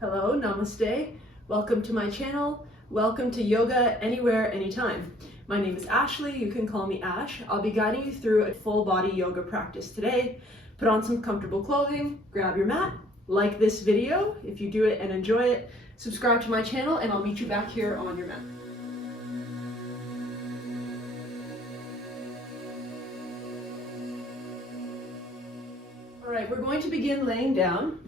Hello, namaste. Welcome to my channel. Welcome to Yoga Anywhere, Anytime. My name is Ashley. You can call me Ash. I'll be guiding you through a full body yoga practice today. Put on some comfortable clothing, grab your mat, like this video if you do it and enjoy it, subscribe to my channel, and I'll meet you back here on your mat. All right, we're going to begin laying down.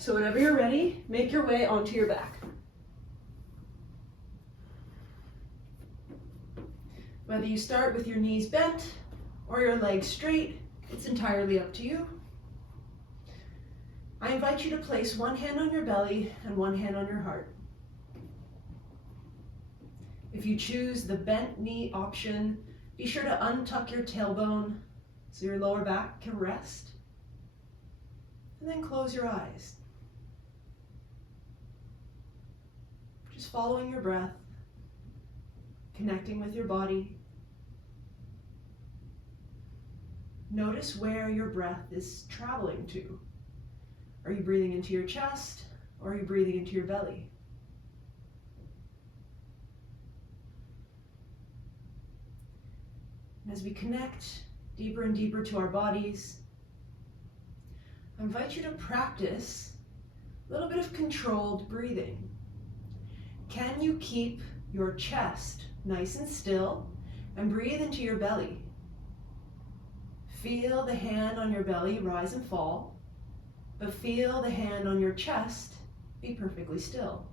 So whenever you're ready, make your way onto your back. Whether you start with your knees bent or your legs straight, it's entirely up to you. I invite you to place one hand on your belly and one hand on your heart. If you choose the bent knee option, be sure to untuck your tailbone so your lower back can rest. And then close your eyes. Just following your breath, connecting with your body. Notice where your breath is traveling to. Are you breathing into your chest or are you breathing into your belly? And as we connect deeper and deeper to our bodies, I invite you to practice a little bit of controlled breathing. Can you keep your chest nice and still and breathe into your belly? Feel the hand on your belly rise and fall, but feel the hand on your chest be perfectly still.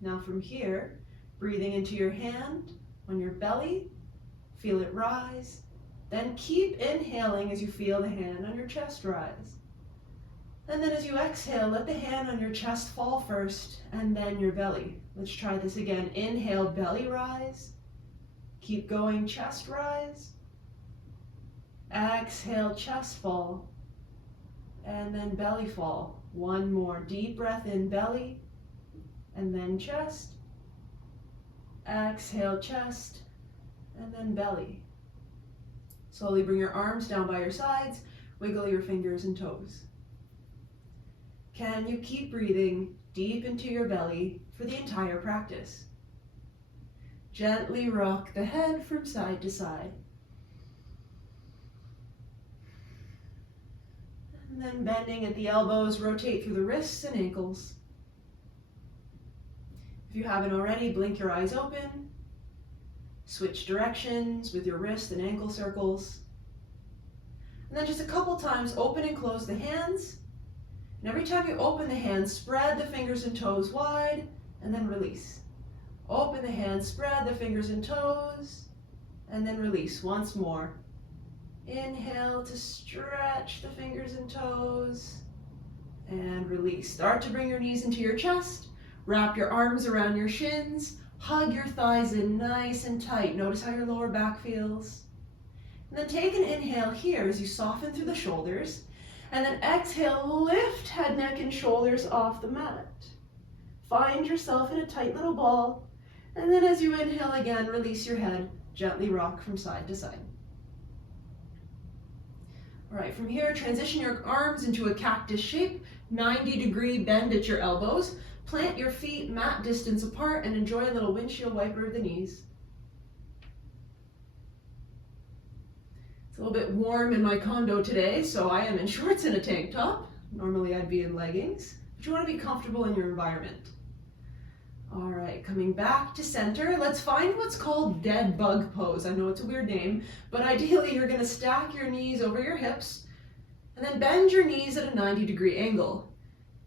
Now from here, breathing into your hand on your belly, feel it rise. Then keep inhaling as you feel the hand on your chest rise. And then as you exhale, let the hand on your chest fall first, and then your belly. Let's try this again. Inhale, belly rise. Keep going, chest rise. Exhale, chest fall. And then belly fall. One more. Deep breath in, belly. And then chest. Exhale, chest. And then belly. Slowly bring your arms down by your sides, wiggle your fingers and toes. Can you keep breathing deep into your belly for the entire practice? Gently rock the head from side to side. And then bending at the elbows, rotate through the wrists and ankles. If you haven't already, blink your eyes open. Switch directions with your wrist and ankle circles. And then just a couple times open and close the hands. And every time you open the hands, spread the fingers and toes wide and then release. Open the hands, spread the fingers and toes, and then release once more. Inhale to stretch the fingers and toes and release. Start to bring your knees into your chest. Wrap your arms around your shins. Hug your thighs in nice and tight. Notice how your lower back feels. And then take an inhale here as you soften through the shoulders. And then exhale, lift head, neck, and shoulders off the mat. Find yourself in a tight little ball. And then as you inhale again, release your head. Gently rock from side to side. All right, from here, transition your arms into a cactus shape. 90-degree bend at your elbows. Plant your feet mat distance apart and enjoy a little windshield wiper of the knees. It's a little bit warm in my condo today, so I am in shorts and a tank top. Normally I'd be in leggings, but you want to be comfortable in your environment. All right, coming back to center, let's find what's called dead bug pose. I know it's a weird name, but ideally you're going to stack your knees over your hips and then bend your knees at a 90-degree angle.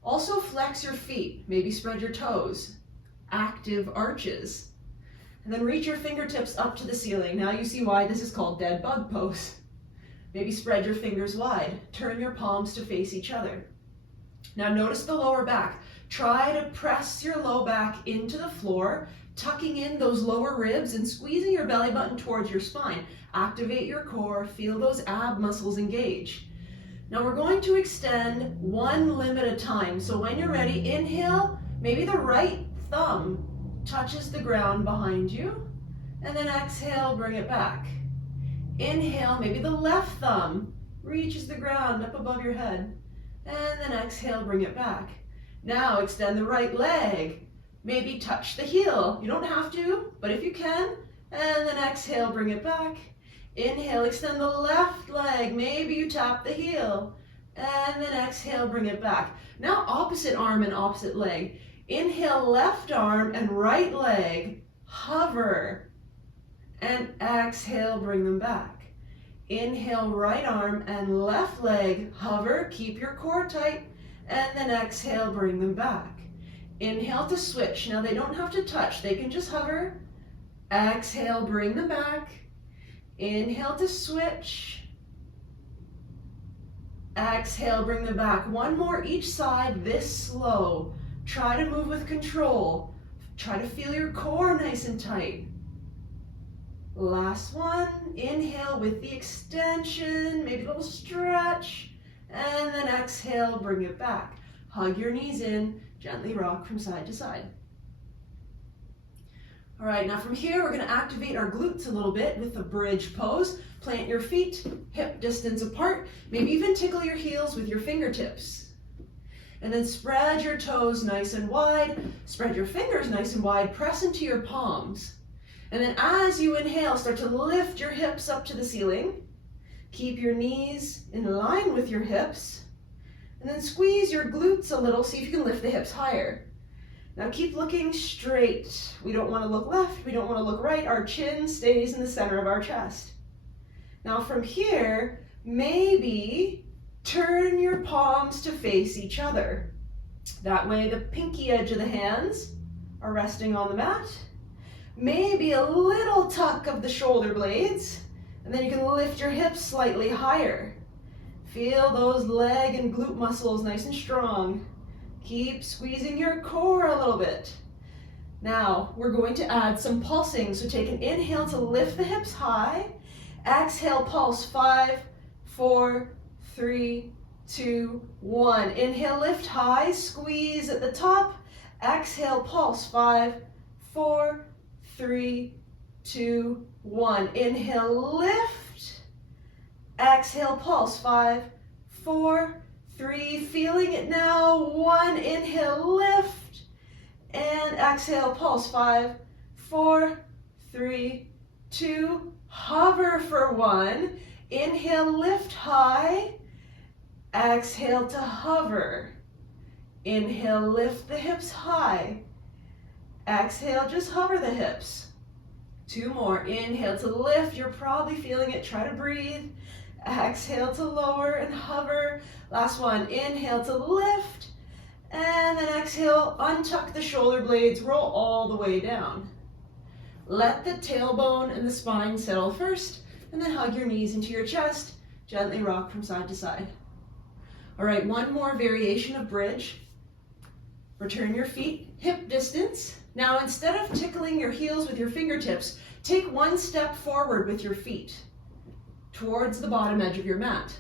Also flex your feet, maybe spread your toes, active arches, and then reach your fingertips up to the ceiling. Now you see why this is called dead bug pose. Maybe spread your fingers wide, turn your palms to face each other. Now notice the lower back. Try to press your low back into the floor, tucking in those lower ribs and squeezing your belly button towards your spine. Activate your core, feel those ab muscles engage. Now we're going to extend one limb at a time. So when you're ready, inhale, maybe the right thumb touches the ground behind you. And then exhale, bring it back. Inhale, maybe the left thumb reaches the ground up above your head. And then exhale, bring it back. Now extend the right leg. Maybe touch the heel. You don't have to, but if you can. And then exhale, bring it back. Inhale, extend the left leg. Maybe you tap the heel. And then exhale, bring it back. Now opposite arm and opposite leg. Inhale, left arm and right leg. Hover. And exhale, bring them back. Inhale, right arm and left leg. Hover, keep your core tight. And then exhale, bring them back. Inhale to switch. Now they don't have to touch. They can just hover. Exhale, bring them back. Inhale to switch. Exhale, bring them back. One more each side, this slow. Try to move with control. Try to feel your core nice and tight. Last one. Inhale with the extension, maybe a little stretch. And then exhale, bring it back. Hug your knees in, gently rock from side to side. All right, now from here, we're gonna activate our glutes a little bit with the bridge pose. Plant your feet, hip distance apart, maybe even tickle your heels with your fingertips. And then spread your toes nice and wide, spread your fingers nice and wide, press into your palms. And then as you inhale, start to lift your hips up to the ceiling. Keep your knees in line with your hips. And then squeeze your glutes a little, see if you can lift the hips higher. Now keep looking straight. We don't want to look left, we don't want to look right. Our chin stays in the center of our chest. Now from here, maybe turn your palms to face each other. That way the pinky edge of the hands are resting on the mat. Maybe a little tuck of the shoulder blades, and then you can lift your hips slightly higher. Feel those leg and glute muscles nice and strong. Keep squeezing your core a little bit. Now, we're going to add some pulsing. So take an inhale to lift the hips high. Exhale, pulse. 5, 4, 3, 2, 1. Inhale, lift high. Squeeze at the top. Exhale, pulse. 5, 4, 3, 2, 1. Inhale, lift. Exhale, pulse. 5, 4, 3, feeling it now. 1, inhale, lift. And exhale, pulse. 5, 4, 3, 2, hover for 1. Inhale, lift high. Exhale to hover. Inhale, lift the hips high. Exhale, just hover the hips. 2 more. Inhale to lift. You're probably feeling it. Try to breathe. Exhale to lower and hover. Last one. Inhale to lift. And then exhale, untuck the shoulder blades, roll all the way down. Let the tailbone and the spine settle first, and then hug your knees into your chest. Gently rock from side to side. All right, one more variation of bridge. Return your feet hip distance. Now, instead of tickling your heels with your fingertips, take 1 step forward with your feet towards the bottom edge of your mat.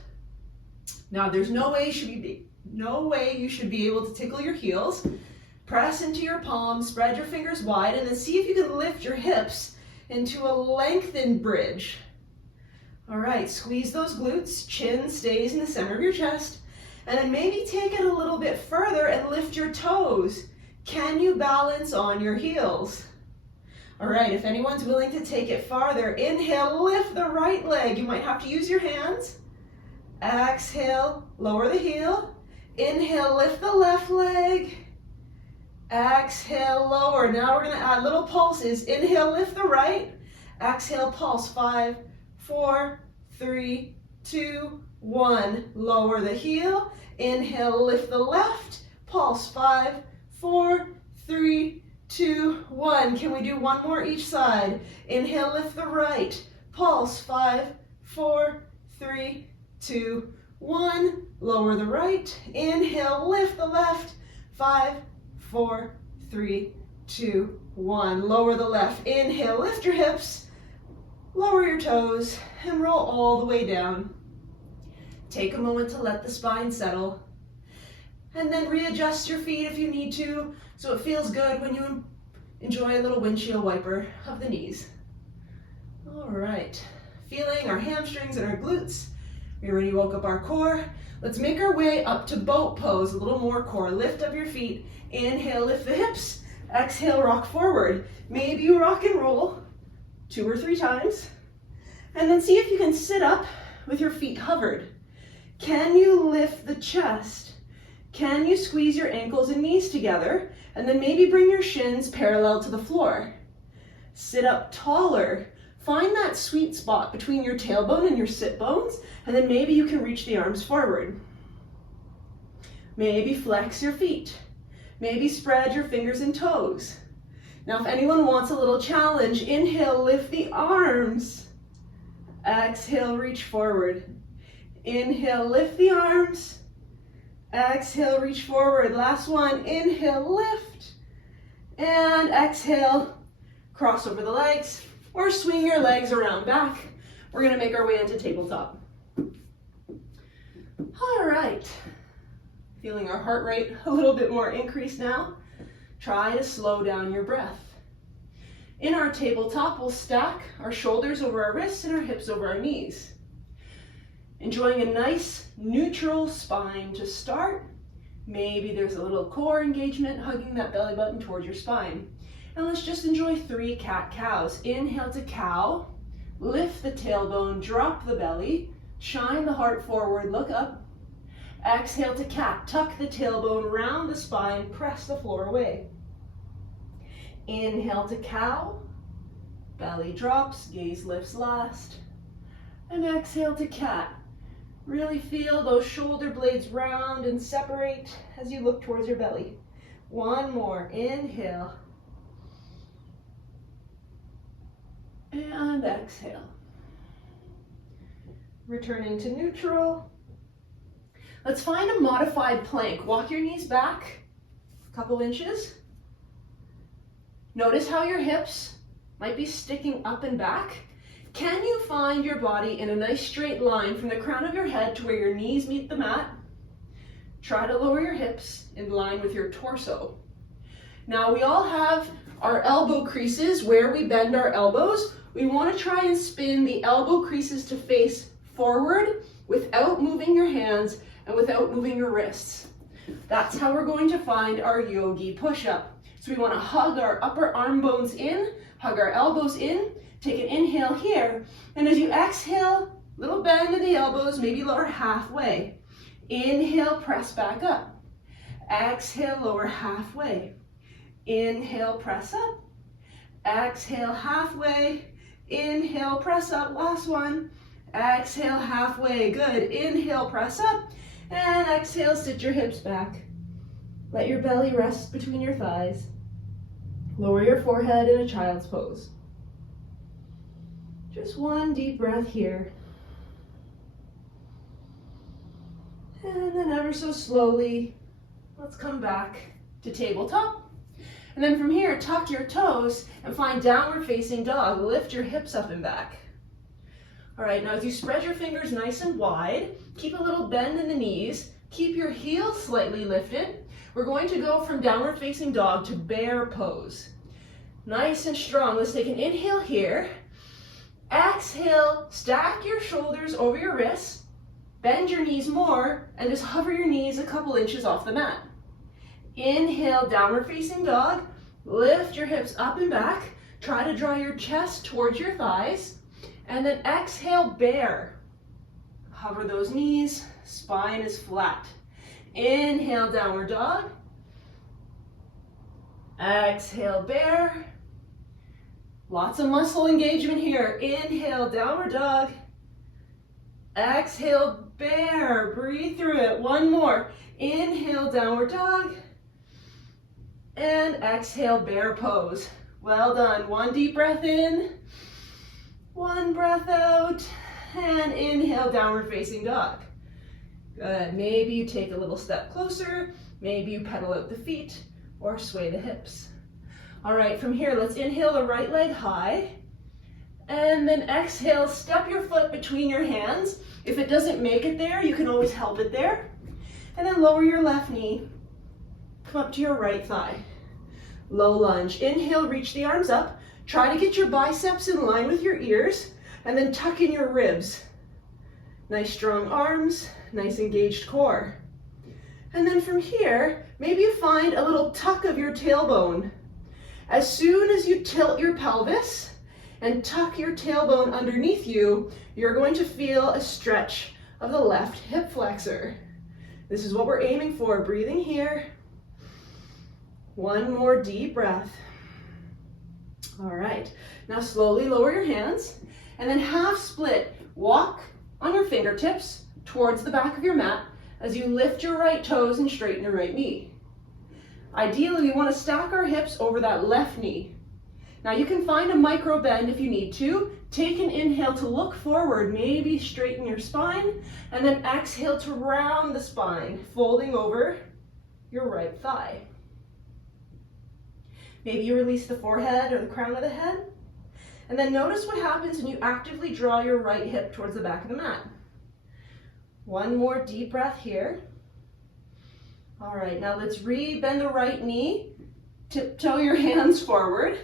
Now, there's no way you should be able to tickle your heels. Press into your palms, spread your fingers wide, and then see if you can lift your hips into a lengthened bridge. All right, squeeze those glutes, chin stays in the center of your chest, and then maybe take it a little bit further and lift your toes. Can you balance on your heels? All right, if anyone's willing to take it farther, inhale, lift the right leg. You might have to use your hands. Exhale, lower the heel. Inhale, lift the left leg. Exhale, lower. Now we're going to add little pulses. Inhale, lift the right. Exhale, pulse. 5, 4, 3, 2, 1. Lower the heel. Inhale, lift the left. Pulse. 5, 4, 3, 2, 1. Can we do one more each side? Inhale, lift the right. Pulse. 5, 4, 3, 2, 1. Lower the right. Inhale, lift the left. 5, 4, 3, 2, 1. Lower the left. Inhale, lift your hips. Lower your toes and roll all the way down. Take a moment to let the spine settle. And then readjust your feet if you need to, so it feels good when you enjoy a little windshield wiper of the knees. All right, feeling our hamstrings and our glutes. We already woke up our core. Let's make our way up to boat pose, a little more core. Lift up your feet. Inhale, lift the hips. Exhale, rock forward. Maybe you rock and roll 2 or 3 times. And then see if you can sit up with your feet hovered. Can you lift the chest? Can you squeeze your ankles and knees together? And then maybe bring your shins parallel to the floor. Sit up taller. Find that sweet spot between your tailbone and your sit bones, and then maybe you can reach the arms forward. Maybe flex your feet. Maybe spread your fingers and toes. Now, if anyone wants a little challenge, inhale, lift the arms. Exhale, reach forward. Inhale, lift the arms. Exhale, reach forward. Last one, inhale, lift. And exhale, cross over the legs. Or swing your legs around back. We're going to make our way into tabletop. All right. Feeling our heart rate a little bit more increased now. Try to slow down your breath. In our tabletop, we'll stack our shoulders over our wrists and our hips over our knees. Enjoying a nice neutral spine to start. Maybe there's a little core engagement, hugging that belly button towards your spine. And let's just enjoy 3 cat-cows. Inhale to cow, lift the tailbone, drop the belly, shine the heart forward, look up. Exhale to cat, tuck the tailbone, round the spine, press the floor away. Inhale to cow, belly drops, gaze lifts last. And exhale to cat. Really feel those shoulder blades round and separate as you look towards your belly. One more, inhale. And exhale. Return into neutral. Let's find a modified plank. Walk your knees back a couple inches. Notice how your hips might be sticking up and back. Can you find your body in a nice straight line from the crown of your head to where your knees meet the mat? Try to lower your hips in line with your torso. Now we all have our elbow creases where we bend our elbows. We want to try and spin the elbow creases to face forward without moving your hands and without moving your wrists. That's how we're going to find our yogi push-up. So we want to hug our upper arm bones in, hug our elbows in, take an inhale here, and as you exhale, little bend in the elbows, maybe lower halfway. Inhale, press back up. Exhale, lower halfway. Inhale, press up. Exhale, halfway. Inhale, press up. Last one. Exhale, halfway. Good. Inhale, press up. And exhale, sit your hips back. Let your belly rest between your thighs. Lower your forehead in a child's pose. Just one deep breath here. And then ever so slowly, let's come back to tabletop. And then from here, tuck your toes and find downward facing dog. Lift your hips up and back. All right, now as you spread your fingers nice and wide, keep a little bend in the knees, keep your heels slightly lifted. We're going to go from downward facing dog to bear pose. Nice and strong. Let's take an inhale here. Exhale, stack your shoulders over your wrists, bend your knees more, and just hover your knees a couple inches off the mat. Inhale, downward facing dog. Lift your hips up and back. Try to draw your chest towards your thighs. And then exhale, bear. Hover those knees, spine is flat. Inhale, downward dog. Exhale, bear. Lots of muscle engagement here. Inhale, downward dog. Exhale, bear. Breathe through it. One more. Inhale, downward dog. And exhale, bear pose. Well done. One deep breath in. One breath out. And inhale, downward facing dog. Good. Maybe you take a little step closer. Maybe you pedal out the feet or sway the hips. All right, from here, let's inhale the right leg high. And then exhale, step your foot between your hands. If it doesn't make it there, you can always help it there. And then lower your left knee. Come up to your right thigh. Low lunge. Inhale, reach the arms up. Try to get your biceps in line with your ears and then tuck in your ribs. Nice strong arms, nice engaged core. And then from here, maybe you find a little tuck of your tailbone. As soon as you tilt your pelvis and tuck your tailbone underneath you, you're going to feel a stretch of the left hip flexor. This is what we're aiming for. Breathing here. One more deep breath. All right, now slowly lower your hands and then half split. Walk on your fingertips towards the back of your mat as you lift your right toes and straighten your right knee. Ideally, we want to stack our hips over that left knee. Now you can find a micro bend if you need to. Take an inhale to look forward, maybe straighten your spine, and then exhale to round the spine, folding over your right thigh. Maybe you release the forehead or the crown of the head. And then notice what happens when you actively draw your right hip towards the back of the mat. One more deep breath here. All right, now let's re-bend the right knee. Tiptoe your hands forward.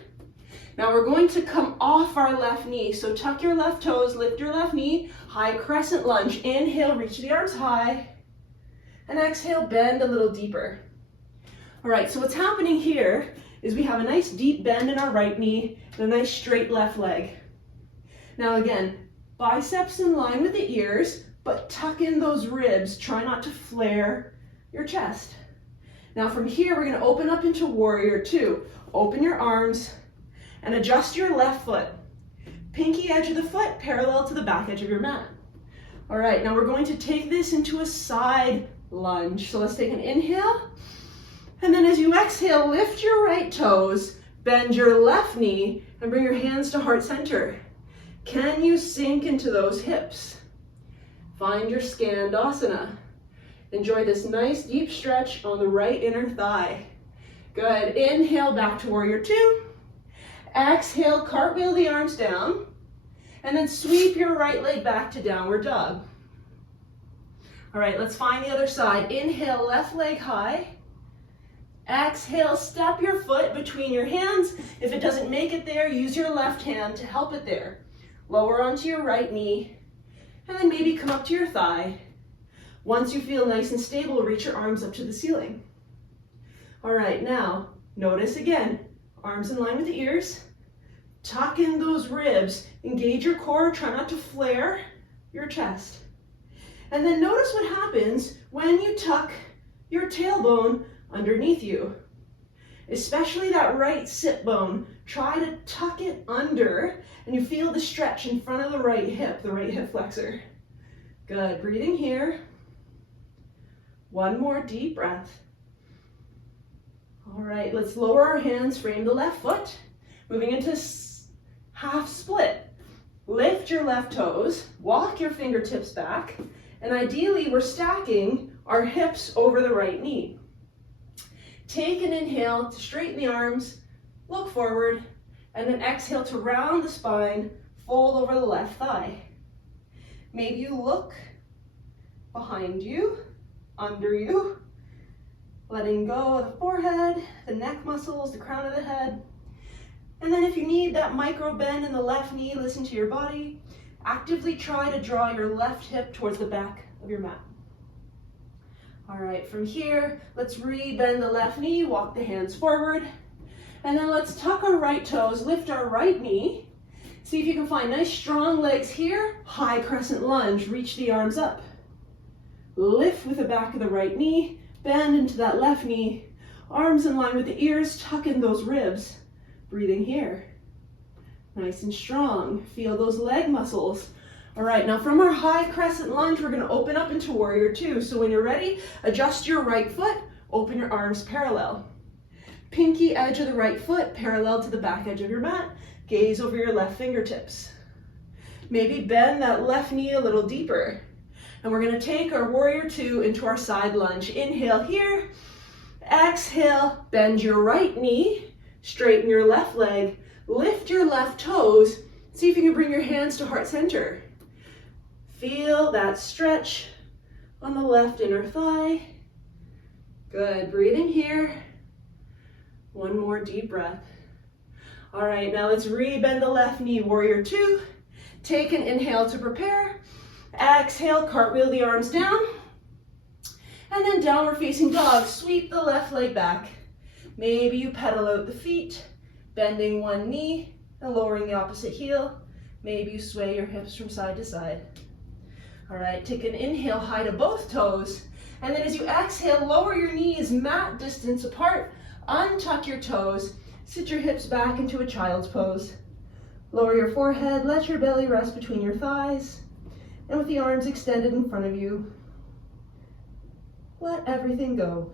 Now we're going to come off our left knee. So tuck your left toes, lift your left knee, high crescent lunge. Inhale, reach the arms high. And exhale, bend a little deeper. All right, so what's happening here is we have a nice deep bend in our right knee and a nice straight left leg. Now again, biceps in line with the ears, but tuck in those ribs. Try not to flare your chest. Now from here, we're going to open up into warrior two. Open your arms and adjust your left foot. Pinky edge of the foot parallel to the back edge of your mat. All right, now we're going to take this into a side lunge. So let's take an inhale. And then as you exhale, lift your right toes, bend your left knee, and bring your hands to heart center. Can you sink into those hips? Find your Skandasana. Enjoy this nice deep stretch on the right inner thigh. Good. Inhale back to warrior two. Exhale, cartwheel the arms down. And then sweep your right leg back to downward dog. All right, let's find the other side. Inhale, left leg high. Exhale, step your foot between your hands. If it doesn't make it there, use your left hand to help it there. Lower onto your right knee, and then maybe come up to your thigh. Once you feel nice and stable, reach your arms up to the ceiling. All right, now, notice again, arms in line with the ears. Tuck in those ribs, engage your core, try not to flare your chest. And then notice what happens when you tuck your tailbone underneath you, especially that right sit bone. Try to tuck it under and you feel the stretch in front of the right hip flexor. Good, breathing here. One more deep breath. All right, let's lower our hands, frame the left foot, moving into half split. Lift your left toes, walk your fingertips back, and ideally we're stacking our hips over the right knee. Take an inhale to straighten the arms, look forward, and then exhale to round the spine, fold over the left thigh. Maybe you look behind you, under you, letting go of the forehead, the neck muscles, the crown of the head. And then if you need that micro bend in the left knee, listen to your body. Actively try to draw your left hip towards the back of your mat. All right, from here, let's re-bend the left knee, walk the hands forward, and then let's tuck our right toes, lift our right knee. See if you can find nice strong legs here, high crescent lunge, reach the arms up. Lift with the back of the right knee, bend into that left knee, arms in line with the ears, tuck in those ribs, breathing here. Nice and strong, feel those leg muscles. All right, now from our high crescent lunge, we're gonna open up into warrior two. So when you're ready, adjust your right foot, open your arms parallel. Pinky edge of the right foot parallel to the back edge of your mat. Gaze over your left fingertips. Maybe bend that left knee a little deeper. And we're gonna take our warrior two into our side lunge. Inhale here, exhale, bend your right knee, straighten your left leg, lift your left toes. See if you can bring your hands to heart center. Feel that stretch on the left inner thigh. Good, breathing here. One more deep breath. All right, now let's re-bend the left knee, warrior two. Take an inhale to prepare. Exhale, cartwheel the arms down. And then downward facing dog, sweep the left leg back. Maybe you pedal out the feet, bending one knee and lowering the opposite heel. Maybe you sway your hips from side to side. All right, take an inhale high to both toes. And then as you exhale, lower your knees mat distance apart. Untuck your toes. Sit your hips back into a child's pose. Lower your forehead, let your belly rest between your thighs. And with the arms extended in front of you, let everything go.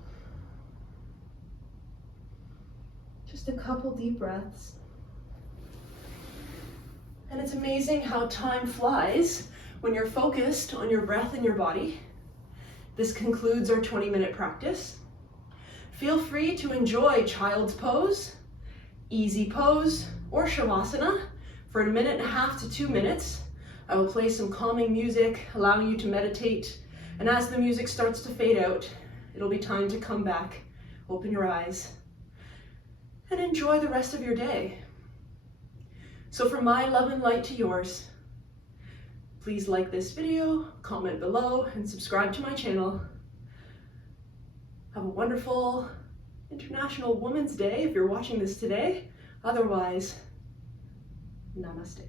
Just a couple deep breaths. And it's amazing how time flies when you're focused on your breath and your body. This concludes our 20-minute practice. Feel free to enjoy child's pose, easy pose, or shavasana for 1.5 to 2 minutes. I will play some calming music, allowing you to meditate. And as the music starts to fade out, it'll be time to come back, open your eyes, and enjoy the rest of your day. So from my love and light to yours, please like this video, comment below, and subscribe to my channel. Have a wonderful International Women's Day if you're watching this today. Otherwise, namaste.